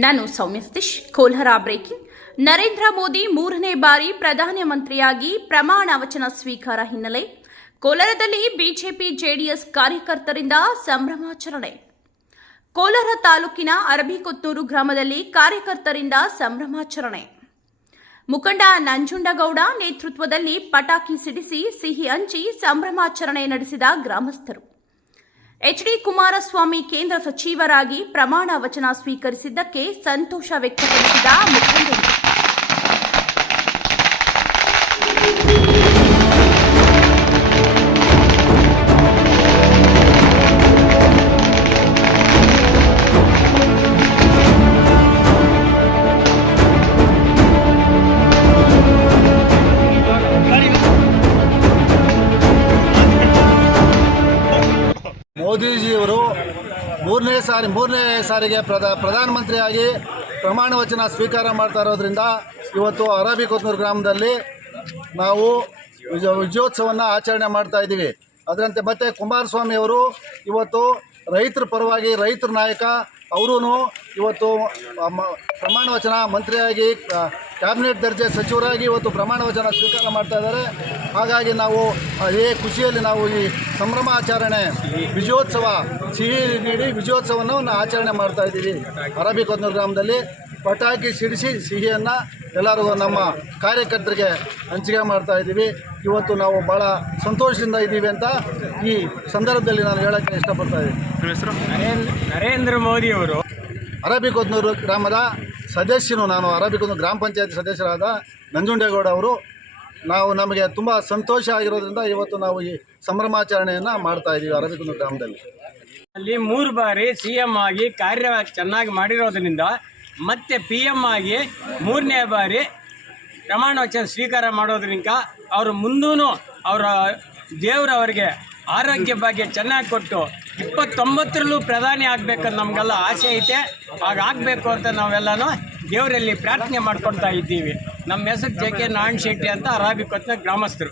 ನಾನು ಸೌಮ್ಯ ಸತೀಶ್. ಕೋಲಾರ ಬ್ರೇಕಿಂಗ್. ನರೇಂದ್ರ ಮೋದಿ 3ನೇ ಬಾರಿ ಪ್ರಧಾನಮಂತ್ರಿಯಾಗಿ ಪ್ರಮಾಣ ವಚನ ಸ್ವೀಕಾರ ಹಿನ್ನೆಲೆ ಕೋಲಾರದಲ್ಲಿ ಬಿಜೆಪಿ ಜೆಡಿಎಸ್ ಕಾರ್ಯಕರ್ತರಿಂದ ಸಂಭ್ರಮಾಚರಣೆ. ಕೋಲಾರ ತಾಲೂಕಿನ ಅರಬಿಕೊತ್ನೂರು ಗ್ರಾಮದಲ್ಲಿ ಕಾರ್ಯಕರ್ತರಿಂದ ಸಂಭ್ರಮಾಚರಣೆ. ಮುಖಂಡ ನಂಜುಂಡಗೌಡ ನೇತೃತ್ವದಲ್ಲಿ ಪಟಾಕಿ ಸಿಡಿಸಿ ಸಿಹಿ ಹಂಚಿ ಸಂಭ್ರಮಾಚರಣೆ ನಡೆಸಿದ ಗ್ರಾಮಸ್ಥರು. ಎಚ್ಡಿ ಕುಮಾರಸ್ವಾಮಿ ಕೇಂದ್ರ ಸಚಿವರಾಗಿ ಪ್ರಮಾಣ ವಚನ ಸ್ವೀಕರಿಸಿದ್ದಕ್ಕೆ ಸಂತೋಷ ವ್ಯಕ್ತಪಡಿಸಿದ ಮುಖಂಡರು. ಮೋದಿಜಿಯವರು ಮೂರನೇ ಸಾರಿಗೆ ಪ್ರಧಾನಮಂತ್ರಿಯಾಗಿ ಪ್ರಮಾಣ ವಚನ ಸ್ವೀಕಾರ ಮಾಡ್ತಾ ಇರೋದ್ರಿಂದ ಇವತ್ತು ಅರಬಿಕೊತ್ನೂರು ಗ್ರಾಮದಲ್ಲಿ ನಾವು ವಿಜಯೋತ್ಸವವನ್ನು ಆಚರಣೆ ಮಾಡ್ತಾ ಇದ್ದೀವಿ. ಅದರಂತೆ ಮತ್ತೆ ಕುಮಾರಸ್ವಾಮಿ ಅವರು ಇವತ್ತು ರೈತರ ಪರವಾಗಿ ರೈತರ ನಾಯಕ ಅವರೂ ಇವತ್ತು ಪ್ರಮಾಣ ವಚನ ಮಂತ್ರಿಯಾಗಿ ಕ್ಯಾಬಿನೆಟ್ ದರ್ಜೆ ಸಚಿವರಾಗಿ ಇವತ್ತು ಪ್ರಮಾಣ ವಚನ ಸ್ವೀಕಾರ ಮಾಡ್ತಾ ಇದ್ದಾರೆ. ಹಾಗಾಗಿ ನಾವು ಈ ಖುಷಿಯಲ್ಲಿ ನಾವು ಈ ಸಂಭ್ರಮಾಚರಣೆ ವಿಜಯೋತ್ಸವ ಸಿಹಿ ನೀಡಿ ವಿಜಯೋತ್ಸವವನ್ನು ಆಚರಣೆ ಮಾಡ್ತಾ ಇದ್ದೀವಿ. ಅರಬಿಕೊತ್ನೂರು ಗ್ರಾಮದಲ್ಲಿ ಪಟಾಕಿ ಸಿಡಿಸಿ ಸಿಹಿಯನ್ನು ಎಲ್ಲರಿಗೂ ನಮ್ಮ ಕಾರ್ಯಕರ್ತರಿಗೆ ಹಂಚಿಕೆ ಮಾಡ್ತಾ ಇದ್ದೀವಿ. ಇವತ್ತು ನಾವು ಭಾಳ ಸಂತೋಷದಿಂದ ಇದ್ದೀವಿ ಅಂತ ಈ ಸಂದರ್ಭದಲ್ಲಿ ನಾನು ಹೇಳೋಕ್ಕೆ ಇಷ್ಟಪಡ್ತಾ ಇದ್ದೀನಿ. ನರೇಂದ್ರ ಮೋದಿಯವರು ಅರಬಿಕೊತ್ನೂರು ಗ್ರಾಮದ ಸದಸ್ಯನು, ನಾನು ಅರಬಿಕೊತ್ನೂರು ಗ್ರಾಮ ಪಂಚಾಯತ್ ಸದಸ್ಯರಾದ ನಂಜುಂಡೇಗೌಡ ಅವರು. ನಮಗೆ ತುಂಬ ಸಂತೋಷ ಆಗಿರೋದ್ರಿಂದ ಇವತ್ತು ನಾವು ಈ ಸಂಭ್ರಮಾಚರಣೆಯನ್ನು ಮಾಡ್ತಾ ಇದ್ದೀವಿ ಅರಬಿಕೊತ್ನೂರು ಗ್ರಾಮದಲ್ಲಿ. ಅಲ್ಲಿ 3 ಬಾರಿ CM ಆಗಿ ಕಾರ್ಯ ಚೆನ್ನಾಗಿ ಮಾಡಿರೋದ್ರಿಂದ ಮತ್ತೆ PM ಆಗಿ 3ನೇ ಬಾರಿ ಪ್ರಮಾಣ ವಚನ ಸ್ವೀಕಾರ ಮಾಡೋದ್ರಿಂದ ಅವರು ಮುಂದೂ ಅವರ ದೇವರವರಿಗೆ ಆರೋಗ್ಯ ಬಗ್ಗೆ ಚೆನ್ನಾಗಿ ಕೊಟ್ಟು 29ರಲ್ಲೂ ಪ್ರಧಾನಿ ಆಗಬೇಕಂತ ನಮಗೆಲ್ಲ ಆಸೆ ಐತೆ. ಆಗಬೇಕು ಅಂತ ನಾವೆಲ್ಲನೂ ದೇವರಲ್ಲಿ ಪ್ರಾರ್ಥನೆ ಮಾಡ್ಕೊಳ್ತಾ ಇದ್ದೀವಿ. ನಮ್ಮ ಹೆಸರು JK ನಾರಾಯಣ ಶೆಟ್ಟಿ ಅಂತ ಅರಬಿಕೊತ್ನೂರು ಗ್ರಾಮಸ್ಥರು.